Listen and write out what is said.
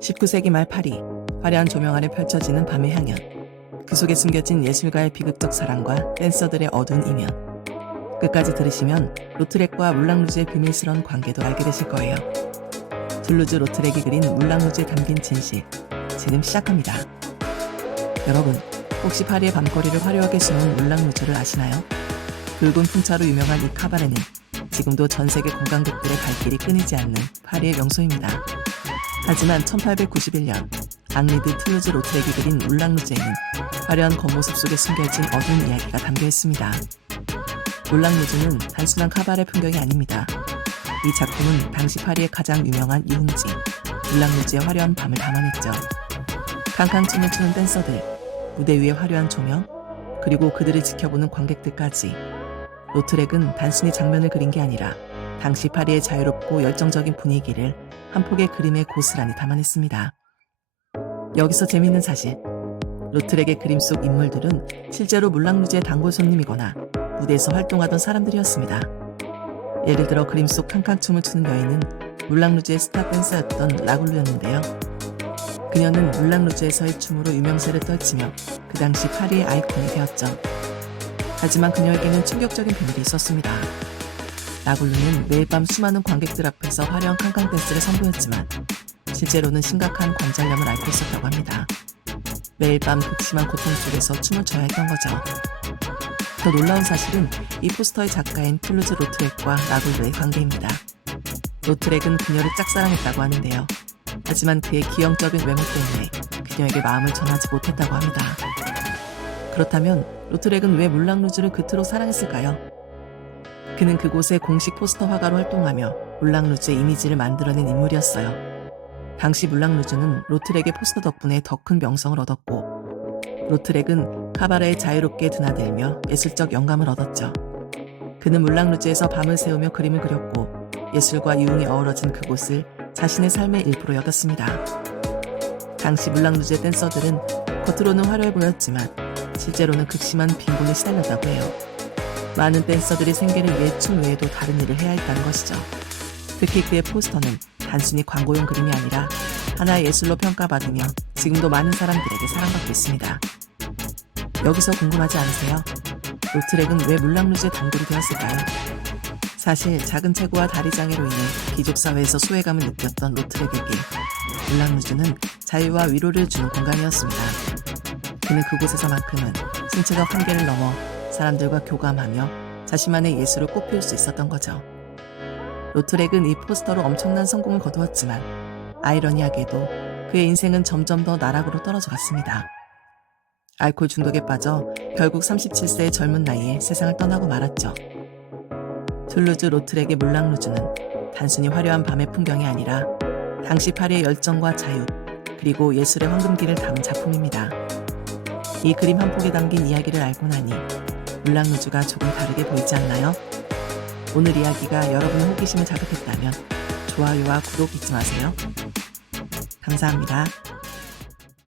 19세기 말 파리, 화려한 조명 아래 펼쳐지는 밤의 향연. 그 속에 숨겨진 예술가의 비극적 사랑과 댄서들의 어두운 이면. 끝까지 들으시면 로트렉과 물랑루즈의 비밀스러운 관계도 알게 되실 거예요. 툴루즈 로트렉이 그린 물랑루즈에 담긴 진실. 지금 시작합니다. 여러분, 혹시 파리의 밤거리를 화려하게 수놓은 물랑루즈를 아시나요? 붉은 풍차로 유명한 이 카바레는 지금도 전 세계 관광객들의 발길이 끊이지 않는 파리의 명소입니다. 하지만 1891년 앙리드 툴루즈 로트렉이 그린 울랑루즈에는 화려한 겉모습 속에 숨겨진 어두운 이야기가 담겨 있습니다. 울랑루즈는 단순한 카바레 풍경이 아닙니다. 이 작품은 당시 파리의 가장 유명한 이음지 울랑루즈의 화려한 밤을 담아냈죠. 캉캉 춤을 추는 댄서들, 무대 위의 화려한 조명, 그리고 그들을 지켜보는 관객들까지 로트렉은 단순히 장면을 그린 게 아니라 당시 파리의 자유롭고 열정적인 분위기를 한 폭의 그림에 고스란히 담아냈습니다. 여기서 재밌는 사실. 로트렉의 그림 속 인물들은 실제로 물랑루즈의 단골 손님이거나 무대에서 활동하던 사람들이었습니다. 예를 들어 그림 속 캉캉춤을 추는 여인은 물랑루즈의 스타 댄서였던 라굴루였는데요. 그녀는 물랑루즈에서의 춤으로 유명세를 떨치며 그 당시 파리의 아이콘이 되었죠. 하지만 그녀에게는 충격적인 비밀이 있었습니다. 라굴루는 매일 밤 수많은 관객들 앞에서 화려한 캉캉 댄스를 선보였지만 실제로는 심각한 관절염을 앓고 있었다고 합니다. 매일 밤 극심한 고통 속에서 춤을 춰야 했던 거죠. 더 놀라운 사실은 이 포스터의 작가인 툴루즈 로트렉과 라굴루의 관계입니다. 로트렉은 그녀를 짝사랑했다고 하는데요. 하지만 그의 기형적인 외모 때문에 그녀에게 마음을 전하지 못했다고 합니다. 그렇다면 로트렉은 왜 물랑루즈를 그토록 사랑했을까요? 그는 그곳의 공식 포스터 화가로 활동하며 물랑루즈의 이미지를 만들어낸 인물이었어요. 당시 물랑루즈는 로트렉의 포스터 덕분에 더 큰 명성을 얻었고 로트렉은 카바레에 자유롭게 드나들며 예술적 영감을 얻었죠. 그는 물랑루즈에서 밤을 새우며 그림을 그렸고 예술과 유흥이 어우러진 그곳을 자신의 삶의 일부로 여겼습니다. 당시 물랑루즈의 댄서들은 겉으로는 화려해 보였지만 실제로는 극심한 빈곤에 시달렸다고 해요. 많은 댄서들이 생계를 위해 춤 외에도 다른 일을 해야 했다는 것이죠. 특히 그의 포스터는 단순히 광고용 그림이 아니라 하나의 예술로 평가받으며 지금도 많은 사람들에게 사랑받고 있습니다. 여기서 궁금하지 않으세요? 로트렉은 왜 물랑루즈의 단골이 되었을까요? 사실 작은 체구와 다리 장애로 인해 귀족사회에서 소외감을 느꼈던 로트렉에게 물랑루즈는 자유와 위로를 주는 공간이었습니다. 그는 그곳에서만큼은 신체적 한계를 넘어 사람들과 교감하며 자신만의 예술을 꽃피울 수 있었던 거죠. 로트렉은 이 포스터로 엄청난 성공을 거두었지만 아이러니하게도 그의 인생은 점점 더 나락으로 떨어져 갔습니다. 알코올 중독에 빠져 결국 37세의 젊은 나이에 세상을 떠나고 말았죠. 툴루즈 로트렉의 물랑루즈는 단순히 화려한 밤의 풍경이 아니라 당시 파리의 열정과 자유 그리고 예술의 황금기를 담은 작품입니다. 이 그림 한 폭에 담긴 이야기를 알고 나니 물랑루즈가 조금 다르게 보이지 않나요? 오늘 이야기가 여러분의 호기심을 자극했다면 좋아요와 구독 잊지 마세요. 감사합니다.